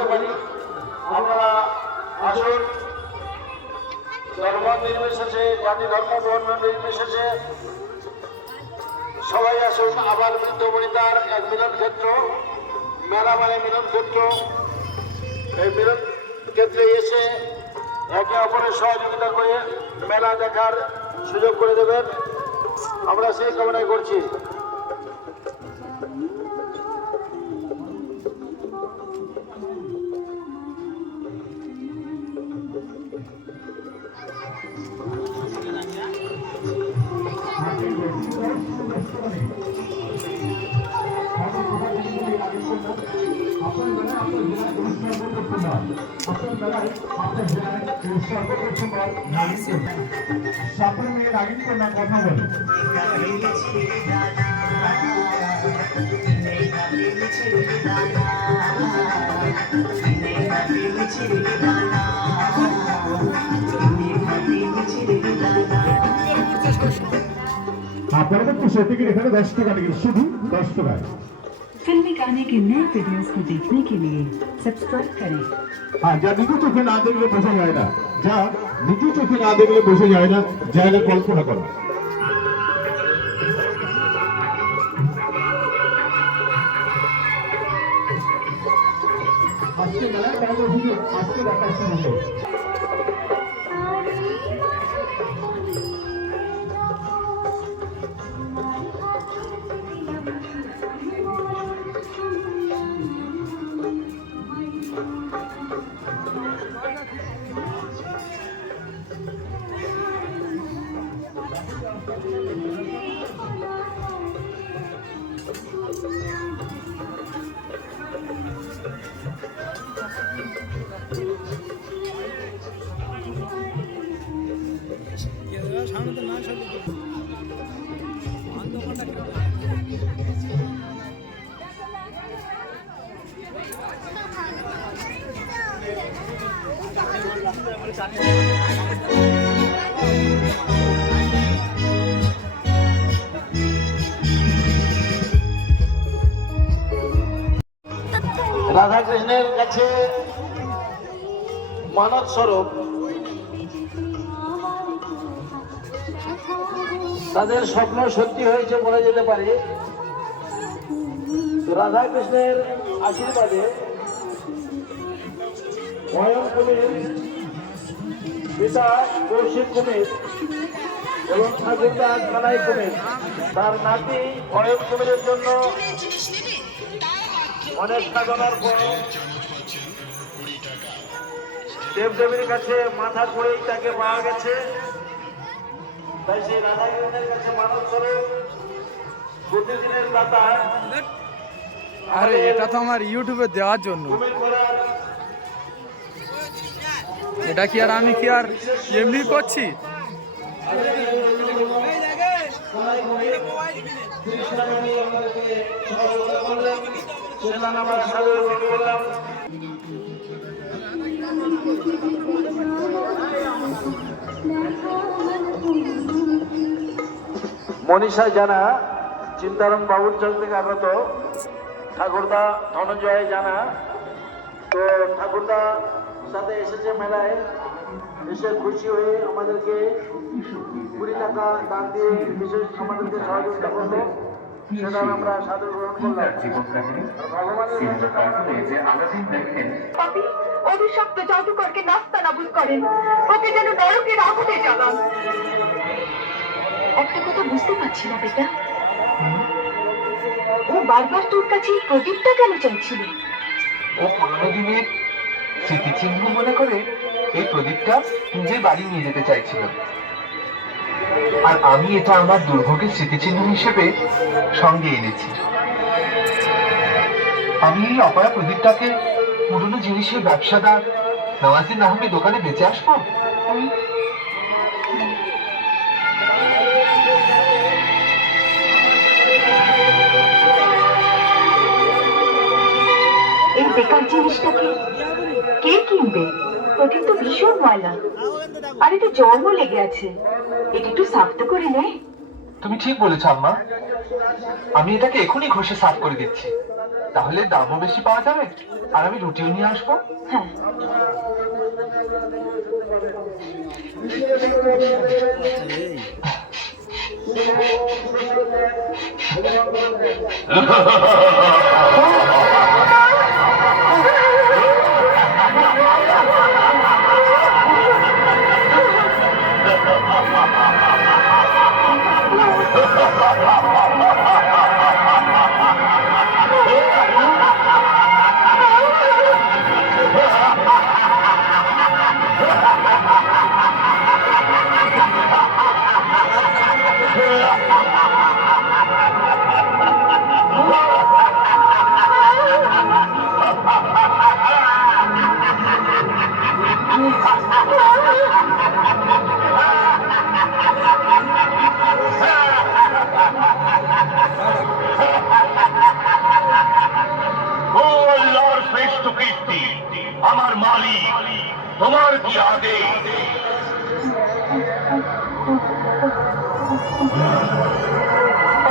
যেতে পারি আপনারা আসুন। ধর্ম নির্বিশেষে, জাতি ধর্ম, বর্ণ নির্বিশেষে সবাই আসুন। আবার বৃদ্ধ বনিতার এক মিলন ক্ষেত্র, মেলা মানে মিলন ক্ষেত্র। এই মিলন ক্ষেত্রে এসে একে অপরের সহযোগিতা করে মেলা দেখার সুযোগ করে দেবেন। আমরা সেই কামনা করছি। সকল মেয়ে রাগিন কন্যা কথা বলে हाँ আপনাদের টিশো টিকিট এখানে দশ টাকা টিকিট শুধু দশ টাকায় फिल्मी गाने के नए वीडियोस को देखने के लिए सब्सक्राइब करें हाँ যা নিচু চোখে না দেখলে বোঝা যায় না যা নিচু চোখে না দেখলে বোঝা যায় না জায়গা কল্পনা করো আজকে মেলায় আজকে দেখাচ্ছি শুরু হলো রাধা কৃষ্ণের কাছে মানব স্বরূপ তাদের স্বপ্ন সত্যি হয়েছে বলা যেতে পারে। রাধা কৃষ্ণের আশীর্বাদে অয়ন কুমির পিতা কৌশিক কুমির এবং ঠাকুরদা কানাই কুমির, তার নাতি অয়ন কুমিরের জন্য অনেক সাধনার পর দেবদেবীর কাছে মাথা করেই তাকে পাওয়া গেছে। তাই সেই রাধাকৃষ্ণের কাছে মানব স্বরূপ প্রতিদিনের দাতা আরে, এটা তো আমার ইউটিউবে দেওয়ার জন্য। এটা কি আর আমি কি আর এমনি করছি? মনীষা জানা, চিন্তারাম বাবুর চল থেকে আগত ঠাকুরদা ধনঞ্জয় জানা। তো ঠাকুরদা সাথে এসেছে মেলায়। এসে খুশি হয়ে আমাদেরকে কুড়ি টাকা দান দিয়ে বিশেষ আমাদেরকে সহযোগিতা করল। সেটা আমরা সাদর গ্রহণ করলাম। ভগবানের কাছে কামনা করি পাপি অভিশপ্ত জাদুকরকে নাস্তা নাবুদ করেন। ওকে যেন নরকের আগুনে জ্বালান। একটা কথা বুঝতে পারছি না বেটা। বারবার তোর কাছে প্রদীপটা কেন চাইছিল? ও পুরোনো দিনের স্মৃতিচিহ্ন মনে করে এই প্রদীপটা নিজের বাড়ি নিয়ে যেতে চাইছিল। আর আমি এটা আমার দুর্ভোগের স্মৃতিচিহ্ন হিসেবে সঙ্গে এনেছি। আমি এই অপয়া প্রদীপটাকে পুরনো জিনিসের ব্যবসাদার নওয়াজিন আহমেদ দোকানে বেঁচে আসব? বেকার জিনিসটাকে কে কিনবে? প্রদীপ তো ভীষণ ময়লা। আর এটা জলও লেগে আছে। এটা একটু সাফ তো করে নেয় তুমি ঠিক বলেছ আম্মা। আমি এটাকে এখনই ঘষে সাফ করে দিচ্ছি। তাহলে দামও বেশি পাওয়া যাবে আর আমি রুটিও নিয়ে আসব। হ্যাঁ।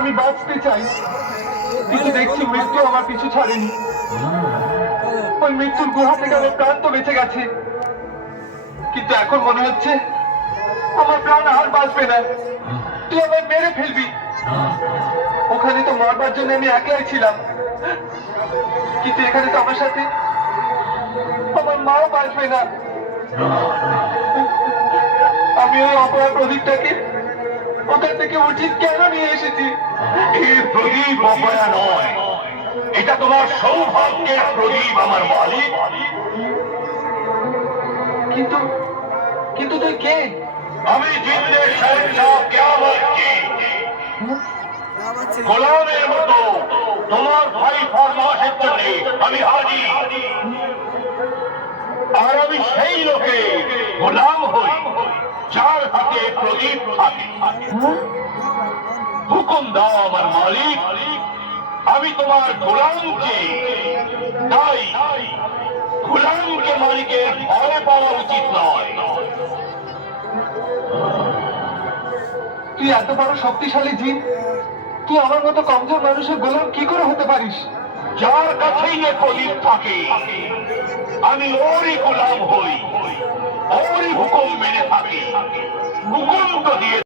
আমি বাঁচতে চাই। কিন্তু দেখছি মৃত্যু আমার পিছু ছাড়েনি। ওই মৃত্যুর গুহা থেকে আমার প্রাণ তো বেঁচে গেছে। কিন্তু এখন মনে হচ্ছে আমার প্রাণ আর বাঁচবে না। তুই আমায় মেরে ফেলবি। ওখানে তো মরবার জন্য আমি একাই ছিলাম। কিন্তু এখানে তো আমার সাথে আমার মাও বাঁচবে না। আমি ওই অপরাধ প্রদীপটাকে ওখান থেকে উচিত কেন নিয়ে এসেছি? এই প্রদীপ অপয়া নয়। এটা তোমার সৌভাগ্যের প্রদীপ আমার মালিক। কিন্তু কিন্তু তুই কে? আমি কেমন কি? গোলামের মতো তোমার ভাই ফরমাসের জন্য আমি হাজি আর আমি সেই লোকে গোলাম হই। যার হাতে প্রদীপ থাকে। হুকুম দাও আমার মালিক। আমি তোমার গোলাম যে তাই গোলামকে মালিকের ভয় পাওয়া উচিত নয়। তুই এত বড় শক্তিশালী জিন তুই আমার মতো কমজোর মানুষের গোলাম কি করে হতে পারিস? যার কাছেই এ প্রদীপ থাকে আমি ওরই গোলাম হই। ওরই হুকুম মেনে থাকি। হুকুম তো দিয়ে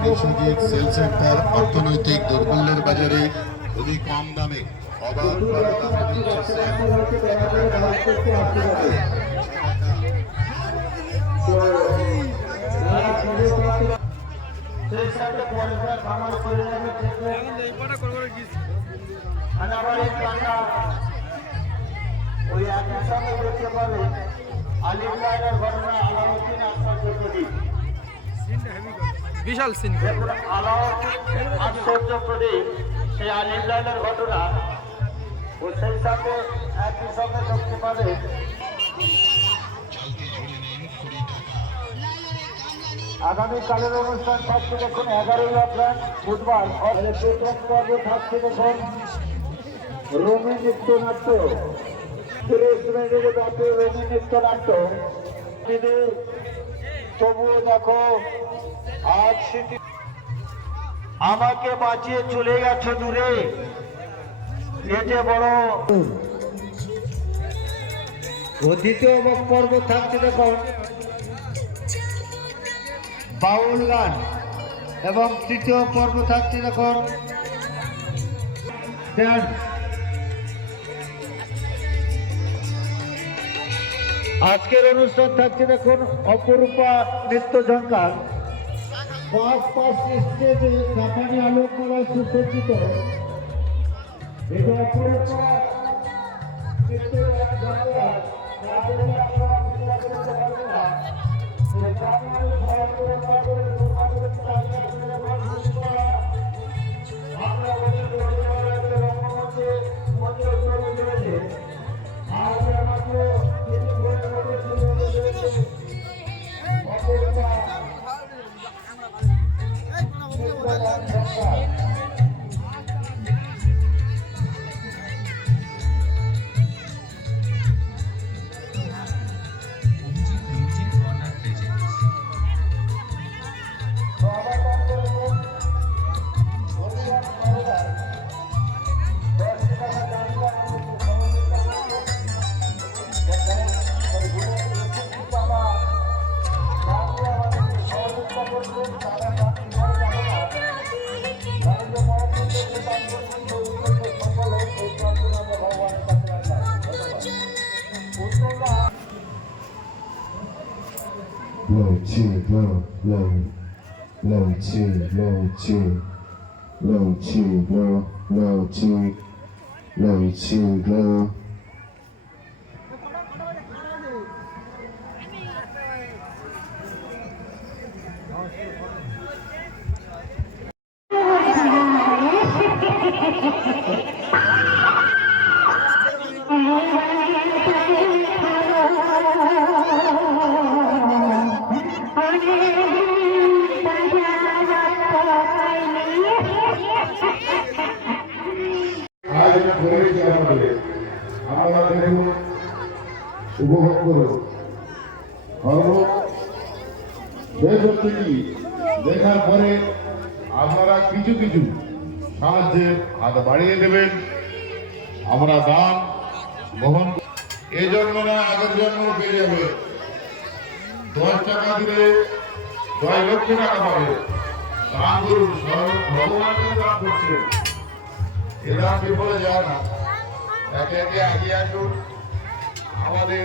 কৃষিজিক সেল সেন্টার অর্থনৈতিক দুর্বলের বাজারে খুবই কম দামে অবাধ ওই একই সঙ্গে বিশাল সিন ঘটনা, ও আগামীকালের অনুষ্ঠান থাকছে দেখুন, এগারোই এপ্রিল, বুধবার। প্রথম পর্ব থাকছে দেখুন রোমি নৃত্যনাট্য। তিরিশ মিনিটের ব্যাপী নৃত্যনাট্য। কিন্তু তবুও দেখো আজ আমাকে বাঁচিয়ে চলে গেছে দূরে। বড় পর্ব থাকছে দেখুন বাউল গান এবং তৃতীয় পর্ব থাকছে দেখুন। আজকের অনুষ্ঠান থাকছে দেখুন অপরূপা নৃত্য ঝঙ্কার পাঁচ পাঁচ স্টেজে জাপানি আলোকমালা সুসজ্জিত। এই যে Yeah. Low two, low two. উপভোগ করুন ধর্ম শেষ দেখার পরে আপনারা কিছু কিছু সাহায্যের হাত বাড়িয়ে দেবেন। আমরা দান বহন এই জন্ম না, আগের জন্ম পেয়ে যাবে। দশ টাকা দিলে ছয় লক্ষ টাকা পাবে। দান করুন ভগবানকে দান করছেন এরা বিফলে যায় না। একে একে এগিয়ে আসুন। আমাদের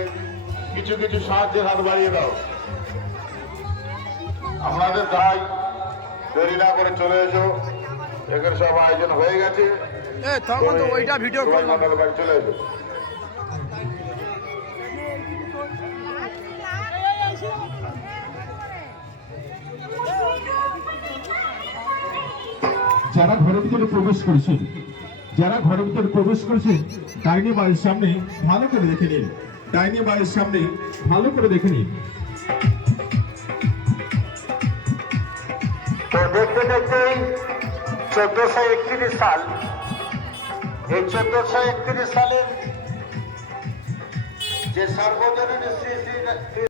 কিছু কিছু সাহায্যের হাত বাড়িয়ে দাও। আপনাদের দায় দেরি না করে চলে এসো। এখানে সব আয়োজন হয়ে গেছে। তখন তো ওইটা ভিডিও করলাম। চলে এসো। যারা ঘরের ভিতরে প্রবেশ করেছেন যারা ঘরের ভিতরে প্রবেশ করেছেন ডাইনি বাড়ির সামনে ভালো করে দেখে নিন। ডাইনি বাড়ির সামনে ভালো করে দেখে নিন। দেখতে দেখতেই চোদ্দশো একত্রিশ সাল। এই চোদ্দশো একত্রিশ সালের যে সর্বজনীন শ্রী শ্রী